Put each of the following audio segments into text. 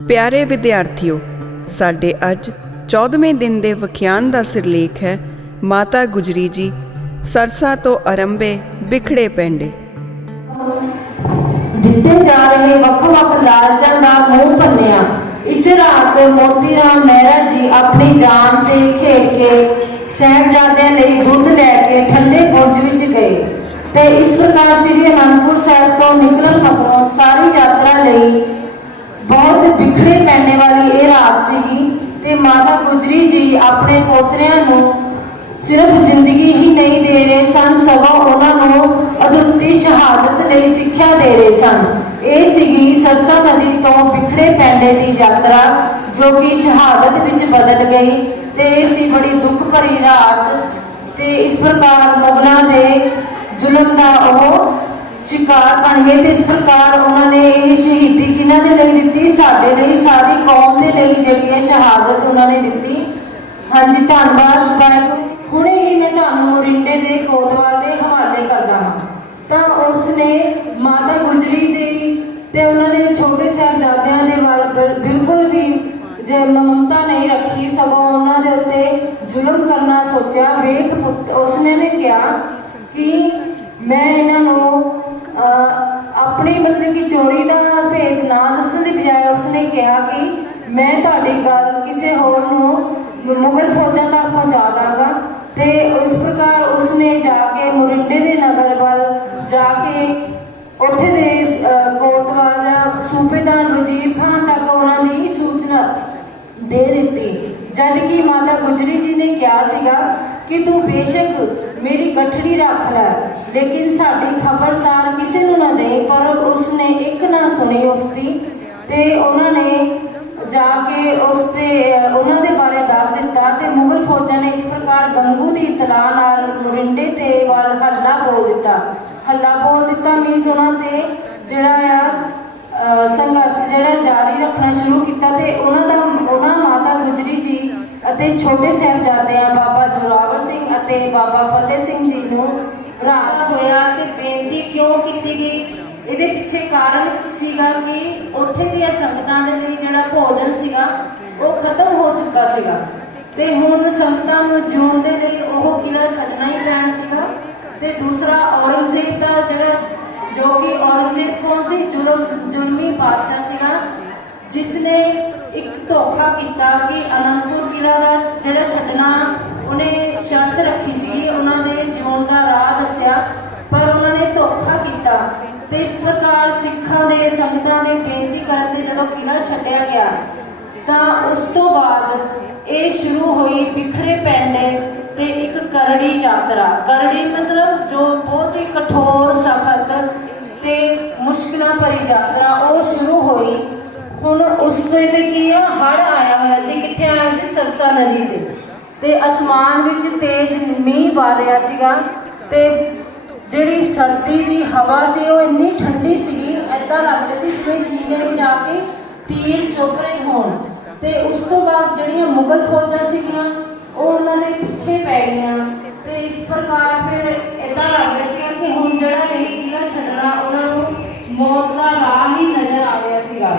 ਪਿਆਰੇ ਵਿਦਿਆਰਥੀਓ, ਸਾਡੇ ਅੱਜ 14ਵੇਂ ਦਿਨ ਦੇ ਵਿਖਿਆਨ ਦਾ ਸਿਰਲੇਖ ਹੈ ਮਾਤਾ ਗੁਜਰੀ ਜੀ, ਸਰਸਾ ਤੋਂ ਅਰੰਭੇ ਬਿਖੜੇ ਪੈਂਡੇ। ਦਿੱਤੇ ਜਾ ਰਹੇ ਵੱਖ-ਵੱਖ ਲਾਲਚਾਂ ਦਾ ਮੂੰਹ ਭੰਨਿਆ, ਇਸ ਰਾਤ ਮੋਤੀ ਰਾਮ ਮਹਿਰਾ ਜੀ ਆਪਣੀ ਜਾਨ ਤੇ ਖੇਡ ਕੇ ਸਾਹਿਬਜ਼ਾਦਿਆਂ ਲਈ ਦੁੱਧ ਲੈ ਕੇ ਠੰਡੇ ਬੁਰਜ ਵਿੱਚ ਗਏ ਤੇ ਇਸ ਪ੍ਰਕਾਰ ਸ੍ਰੀ ਅਨੰਦਪੁਰ ਸਾਹਿਬ ਤੋਂ ਨਿਕਲਣ ਮਗਰੋਂ ਸਾਰੀ ਯਾਤਰਾ ਲਈ ਬਹੁਤ ਬਿਖੜੇ ਪੈਣੇ ਵਾਲੀ ਇਹ ਰਾਤ ਸੀਗੀ ਤੇ ਮਾਤਾ ਗੁਜਰੀ ਜੀ ਆਪਣੇ ਪੋਤਰਿਆਂ ਨੂੰ ਸਿਰਫ ਜ਼ਿੰਦਗੀ ਹੀ ਨਹੀਂ ਦੇ ਰਹੇ ਸਨ, ਸਗੋਂ ਉਹਨਾਂ ਨੂੰ ਅਦੁੱਤੀ ਸ਼ਹਾਦਤ ਲਈ ਸਿੱਖਿਆ ਦੇ ਰਹੇ ਸਨ। ਇਹ ਸੀਗੀ ਸਰਸਾ ਨਦੀ ਤੋਂ ਵਿਖੜੇ ਪੈਂਡੇ ਦੀ ਯਾਤਰਾ ਜੋ ਕਿ ਸ਼ਹਾਦਤ ਵਿੱਚ ਬਦਲ ਗਈ ਤੇ ਇਹ ਸੀ ਬੜੀ ਦੁੱਖ ਭਰੀ ਰਾਤ ਤੇ ਇਸ ਪ੍ਰਕਾਰ ਮੁਗਲਾਂ ਦੇ ਜ਼ੁਲਮ ਦਾ ਉਹ ਸ਼ਿਕਾਰ ਬਣ ਗਏ ਤੇ ਇਸ ਪ੍ਰਕਾਰ ਉਹਨਾਂ ਨੇ ਇਹ ਸ਼ਹੀਦੀ ਕਿਹਨਾਂ ਦੇ ਲਈ ਦਿੱਤੀ? ਸਾਡੇ ਲਈ, ਸਾਰੀ ਕੌਮ ਦੇ ਲਈ ਜਿਹੜੀ ਹੈ ਸ਼ਹਾਦਤ ਉਹਨਾਂ ਨੇ ਦਿੱਤੀ। ਹਾਂਜੀ, ਧੰਨਵਾਦ ਵਾਹਿਗੁਰੂ। ਹੁਣੇ ਹੀ ਮੈਂ ਤੁਹਾਨੂੰ ਮੋਰਿੰਡੇ ਦੇ ਕੋਤਵਾਲ ਦੇ ਹਵਾਲੇ ਕਰਦਾ ਹਾਂ। ਤਾਂ ਉਸ ਨੇ ਮਾਤਾ ਗੁਜਰੀ ਦੇ ਤੇ ਉਹਨਾਂ ਦੇ ਛੋਟੇ ਸਾਹਿਬਜ਼ਾਦਿਆਂ ਦੇ ਵੱਲ ਬਿਲਕੁਲ ਵੀ ਜੇ ਮਮਤਾ ਨਹੀਂ ਰੱਖੀ, ਸਗੋਂ ਉਹਨਾਂ ਦੇ ਉੱਤੇ ਜ਼ੁਲਮ ਕਰਨਾ ਸੋਚਿਆ। ਵੇਖ ਪੁੱਤ ਉਸਨੇ ਨੇ ਕਿਹਾ ਕਿ ਮੈਂ ਇਹਨਾਂ ਨੂੰ ਚੋਰੀ ਦਾ ਭੇਤ ਨਾ ਦੱਸਣ ਦੀ ਬਜਾਏ ਉਸਨੇ ਕਿਹਾ ਕਿ ਮੈਂ ਤੁਹਾਡੀ ਗੱਲ ਕਿਸੇ ਹੋਰ ਨੂੰ ਮੁਗਲ ਫੌਜਾਂ ਤੱਕ ਪਹੁੰਚਾ ਦਾਂਗਾ ਤੇ ਇਸ ਪ੍ਰਕਾਰ ਉਸਨੇ ਜਾ ਕੇ ਮੁਰਿੰਡੇ ਦੇ ਨਗਰ ਵੱਲ ਜਾ ਕੇ ਉੱਥੇ ਦੇ ਕੋਤਵਾਲ ਸੂਬੇਦਾਰ ਵਜ਼ੀਰ ਖਾਨ ਤੱਕ ਉਹਨਾਂ ਦੀ ਸੂਚਨਾ ਦੇ ਦਿੱਤੀ। ਜਦ ਕਿ ਮਾਤਾ ਗੁਜਰੀ ਜੀ ਨੇ ਕਿਹਾ ਸੀਗਾ ਕਿ ਤੂੰ ਬੇਸ਼ੱਕ ਮੇਰੀ ਗੱਠੜੀ ਰੱਖ ਲੈ, ਲੇਕਿਨ ਸਾਡੀ ਖਬਰਸਾਰ ਕਿਸੇ ਨੂੰ ਨਾ ਦੇ ਪਰ ਉਸਨੇ ਇੱਕ ਨਾ ਸੁਣੀ ਉਸਦੀ ਤੇ ਉਹਨਾਂ ਨੇ ਜਾ ਕੇ ਉਸ ਤੇ ਅਹ, ਉਹਨਾਂ ਦੇ ਬਾਰੇ ਦੱਸ ਦਿੱਤਾ ਤੇ ਮੁਗਲ ਫੌਜਾਂ ਨੇ ਇਸ ਪ੍ਰਕਾਰ ਦੀ ਇਤਲਾਹ ਨਾਲ ਮੁਰਿੰਡੇ ਤੇ ਵੱਲ ਹੱਲਾ ਬੋਲ ਦਿੱਤਾ। ਹੱਲਾ ਬੋਲ ਦਿੱਤਾ ਮੀਨਸ ਉਹਨਾਂ ਤੇ ਜਿਹੜਾ ਆ ਸੰਘਰਸ਼ ਜਿਹੜਾ ਜਾਰੀ ਰੱਖਣਾ ਸ਼ੁਰੂ ਕੀਤਾ ਤੇ ਉਹਨਾਂ ਦਾ, ਉਹਨਾਂ ਮਾਤਾ ਗੁਜਰੀ ਜੀ ਅਤੇ ਛੋਟੇ ਸਾਹਿਬਜ਼ਾਦਿਆਂ ਬਾਬਾ ਜੋਰਾਵਰ ਸਿੰਘ ਅਤੇ ਬਾਬਾ ਫਤਿਹ ਸਿੰਘ ਜੀ ਨੂੰ ਰਾਤ ਹੋਇਆ ਤੇ ਬੇਨਤੀ ਕਿਉਂ ਕੀਤੀ ਗਈ? ਇਹਦੇ ਪਿੱਛੇ ਕਾਰਨ ਸੀਗਾ ਕਿ ਉੱਥੇ ਦੀਆਂ ਸੰਗਤਾਂ ਦੇ ਲਈ ਜਿਹੜਾ ਭੋਜਨ ਸੀਗਾ, ਉਹ ਖਤਮ ਹੋ ਚੁੱਕਾ ਸੀਗਾ। ਤੇ ਹੁਣ ਸੰਗਤਾਂ ਨੂੰ ਜਿਉਣ ਦੇ ਲਈ ਉਹ ਕਿਲਾ ਛੱਡਣਾ ਹੀ ਪੈਣਾ ਸੀਗਾ। ਤੇ ਦੂਸਰਾ ਔਰੰਗਜ਼ੇਬ ਦਾ ਜਿਹੜਾ, ਜੋ ਕਿ ਔਰੰਗਜ਼ੇਬ ਕੌਣ ਸੀ? ਜ਼ੁਲਮ, ਜ਼ੁਲਮੀ ਬਾਦਸ਼ਾਹ ਸੀਗਾ ਜਿਸ ਨੇ ਇੱਕ ਧੋਖਾ ਕੀਤਾ ਕਿ ਅਨੰਦਪੁਰ ਕਿਲਾ ਦਾ ਜਿਹੜਾ ਛੱਡਣਾ, ਉਹਨੇ ਸ਼ਰਤ ਰੱਖੀ ਸੀਗੀ, ਉਹਨਾਂ ਦੇ ਜਿਉਣ ਦਾ ਰਾਹ ਦੱਸਿਆ, ਪਰ ਉਹਨਾਂ ਨੇ ਧੋਖਾ ਕੀਤਾ। ਤੇ ਇਸ ਪ੍ਰਕਾਰ ਸਿੱਖਾਂ ਦੇ, ਸੰਗਤਾਂ ਦੇ ਬੇਨਤੀ ਕਰਨ ਤੇ ਜਦੋਂ ਕਿਲਾ ਛੱਡਿਆ ਗਿਆ, ਤਾਂ ਉਸ ਤੋਂ ਬਾਅਦ ਇਹ ਸ਼ੁਰੂ ਹੋਈ ਵਿਖੜੇ ਪੈਂਡੇ ਤੇ ਇੱਕ ਕਰੜੀ ਯਾਤਰਾ। ਕਰੜੀ ਮਤਲਬ ਜੋ ਬਹੁਤ ਹੀ ਕਠੋਰ ਸਖਤ ਤੇ ਮੁਸ਼ਕਿਲਾਂ ਭਰੀ ਯਾਤਰਾ, ਉਹ ਸ਼ੁਰੂ ਹੋਈ। ਹੁਣ ਉਸ ਵੇਲੇ ਕੀ ਆ ਹੜ ਆਇਆ ਹੋਇਆ ਸੀ, ਕਿੱਥੇ ਆਇਆ ਸੀ? ਸਰਸਾ ਨਦੀ ਤੇ। ਤੇ ਅਸਮਾਨ ਵਿੱਚ ਤੇਜ਼ ਮੀਂਹ ਪਾ ਸੀਗਾ ਤੇ ਜਿਹੜੀ ਸਰਦੀ ਦੀ ਹਵਾ ਸੀ, ਉਹ ਇੰਨੀ ਠੰਡੀ ਸੀਗੀ ਐਦਾਂ ਲੱਗ ਰਿਹਾ ਸੀ ਜਿਵੇਂ ਸੀਨੇ ਵਿੱਚ ਆ ਕੇ ਤੀਰ ਚੁੱਭ ਰਹੇ ਹੋਣ। ਤੇ ਉਸ ਤੋਂ ਬਾਅਦ ਜਿਹੜੀਆਂ ਮੁਗਲ ਫੌਜਾਂ ਸੀਗੀਆਂ, ਉਹ ਉਹਨਾਂ ਦੇ ਪਿੱਛੇ ਪੈ ਗਈਆਂ। ਤੇ ਇਸ ਪ੍ਰਕਾਰ ਫਿਰ ਐਦਾਂ ਲੱਗ ਰਿਹਾ ਸੀਗਾ ਕਿ ਹੁਣ ਜਿਹੜਾ ਇਹ ਕਿਲਾ ਛੱਡਣਾ, ਉਹਨਾਂ ਨੂੰ ਮੌਤ ਦਾ ਰਾਹ ਹੀ ਨਜ਼ਰ ਆ ਰਿਹਾ ਸੀਗਾ।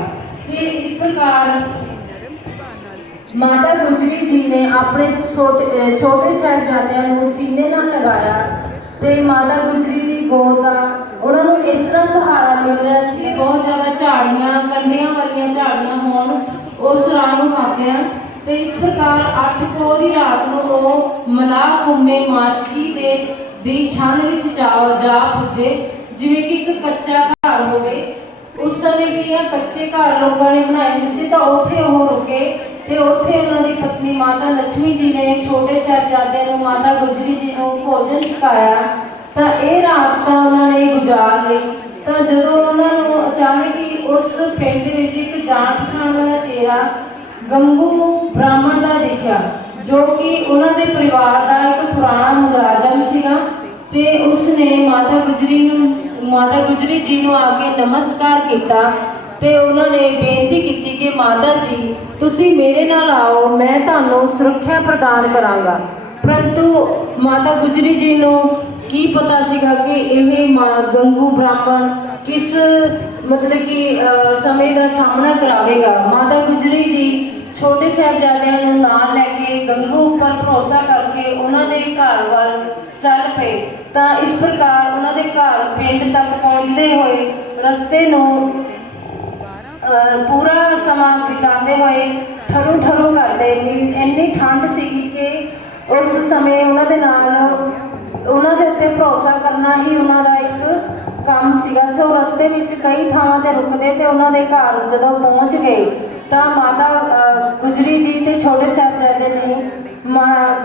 ਤੇ ਇਸ ਪ੍ਰਕਾਰ ਮਾਤਾ ਗੁਜਰੀ ਜੀ ਨੇ ਆਪਣੇ ਛੋਟੇ ਛੋਟੇ ਸਾਹਿਬਜ਼ਾਦਿਆਂ ਨੂੰ ਸੀਨੇ ਨਾਲ ਲਗਾਇਆ ਤੇ ਮਾਤਾ ਗੁਜਰੀ ਦੀ ਗੋਦ ਦਾ ਉਹਨਾਂ ਨੂੰ ਇਸ ਤਰ੍ਹਾਂ ਸਹਾਰਾ ਮਿਲ ਰਿਹਾ ਸੀ ਕਿ ਬਹੁਤ ਜ਼ਿਆਦਾ ਝਾੜੀਆਂ, ਕੰਡਿਆਂ ਵਾਲੀਆਂ ਝਾੜੀਆਂ ਹੋਣ ਉਸ ਰਾਹ ਤੇ ਇਸ ਪ੍ਰਕਾਰ ਅੱਠ ਪੋਹ ਦੀ ਰਾਤ ਨੂੰ ਉਹ ਮਲਾਹ ਕੁੰਮੇ ਮਾਸ਼ਕੀ ਦੇ ਦੀ ਛਾਨ ਵਿੱਚ ਜਾ ਪੁੱਜੇ। ਜਿਵੇਂ ਕਿ ਇੱਕ ਕੱਚਾ ਘਰ ਹੋਵੇ। ਉਸ ਸਮੇਂ ਕੀ ਕੱਚੇ ਘਰ ਲੋਕਾਂ ਨੇ ਬਣਾਏ ਸੀ, ਤਾਂ ਉੱਥੇ ਉਹ ਰੁਕੇ ਤੇ ਉੱਥੇ ਉਹਨਾਂ ਦੀ ਪਤਨੀ ਮਾਤਾ ਲక్ష్ਮੀ ਜੀ ਨੇ ਛੋਟੇ ਸਾਹਿਬਜ਼ਾਦਿਆਂ ਨੂੰ, ਮਾਤਾ ਗੁਜਰੀ ਜੀ ਨੂੰ ਭੋਜਨ ਛਕਾਇਆ। ਤਾਂ ਇਹ ਰਾਤ ਤਾਂ ਉਹਨਾਂ ਨੇ ਗੁਜ਼ਾਰ ਲਈ। ਤਾਂ ਜਦੋਂ ਉਹਨਾਂ ਨੂੰ ਅਚਾਨਕ ਹੀ ਉਸ ਪਿੰਡ ਵਿੱਚ ਇੱਕ ਜਾਣ ਪਛਾਣ ਵਾਲਾ ਚਿਹਰਾ ਗੰਗੂ ਬ੍ਰਾਹਮਣ ਦਾ ਦਿਖਿਆ ਜੋ ਕਿ ਉਹਨਾਂ ਦੇ ਪਰਿਵਾਰ ਦਾ ਇੱਕ ਪੁਰਾਣਾ ਮੁਲਾਜ਼ਮ ਸੀਗਾ ਤੇ ਉਸਨੇ ਮਾਤਾ ਗੁਜਰੀ ਨੂੰ, ਮਾਤਾ ਗੁਜਰੀ ਜੀ ਨੂੰ ਆ ਕੇ ਨਮਸਕਾਰ ਕੀਤਾ ਤੇ ਉਹਨਾਂ ਨੇ ਬੇਨਤੀ ਕੀਤੀ ਕਿ ਮਾਤਾ ਜੀ, ਤੁਸੀਂ ਮੇਰੇ ਨਾਲ ਆਓ, ਮੈਂ ਤੁਹਾਨੂੰ ਸੁਰੱਖਿਆ ਪ੍ਰਦਾਨ ਕਰਾਂਗਾ। ਪਰੰਤੂ ਮਾਤਾ ਗੁਜਰੀ ਜੀ ਨੂੰ ਕੀ ਪਤਾ ਸੀਗਾ ਕਿ ਇਹ ਮਾਂ, ਗੰਗੂ ਬ੍ਰਾਹਮਣ ਕਿਸ ਮਤਲਬ ਕਿ ਸਮੇਂ ਦਾ ਸਾਹਮਣਾ ਕਰਾਵੇਗਾ? ਮਾਤਾ ਗੁਜਰੀ ਜੀ ਛੋਟੇ ਸਾਹਿਬਜ਼ਾਦਿਆਂ ਨੂੰ ਨਾਲ ਲੈ ਕੇ ਗੰਗੂ ਉੱਪਰ ਭਰੋਸਾ ਕਰਕੇ ਉਹਨਾਂ ਦੇ ਘਰ ਵੱਲ ਚੱਲ ਪਏ, ਤਾਂ ਇਸ ਪ੍ਰਕਾਰ ਉਹਨਾਂ ਦੇ ਘਰ ਪਿੰਡ ਤੱਕ ਪਹੁੰਚਦੇ ਹੋਏ ਰਸਤੇ ਨੂੰ ਪੂਰਾ ਸਮਾਂ ਬਿਤਾਉਂਦੇ ਹੋਏ ਠਰੂ ਠਰੂ ਕਰਦੇ। ਇੰਨੀ ਇੰਨੀ ਠੰਡ ਸੀਗੀ ਕਿ ਉਸ ਸਮੇਂ ਉਹਨਾਂ ਦੇ ਨਾਲ ਉਹਨਾਂ ਦੇ ਉੱਤੇ ਭਰੋਸਾ ਕਰਨਾ ਹੀ ਉਹਨਾਂ ਦਾ ਇੱਕ ਕੰਮ ਸੀਗਾ। ਸੋ ਰਸਤੇ ਵਿੱਚ ਕਈ ਥਾਵਾਂ ਤੇ ਰੁਕਦੇ ਤੇ ਉਹਨਾਂ ਦੇ ਘਰ ਜਦੋਂ ਪਹੁੰਚ ਗਏ ਤਾਂ ਮਾਤਾ ਗੁਜਰੀ ਜੀ ਤੇ ਛੋਟੇ ਸਾਹਿਬਜ਼ਾਦੇ ਨੇ ਮਾਂ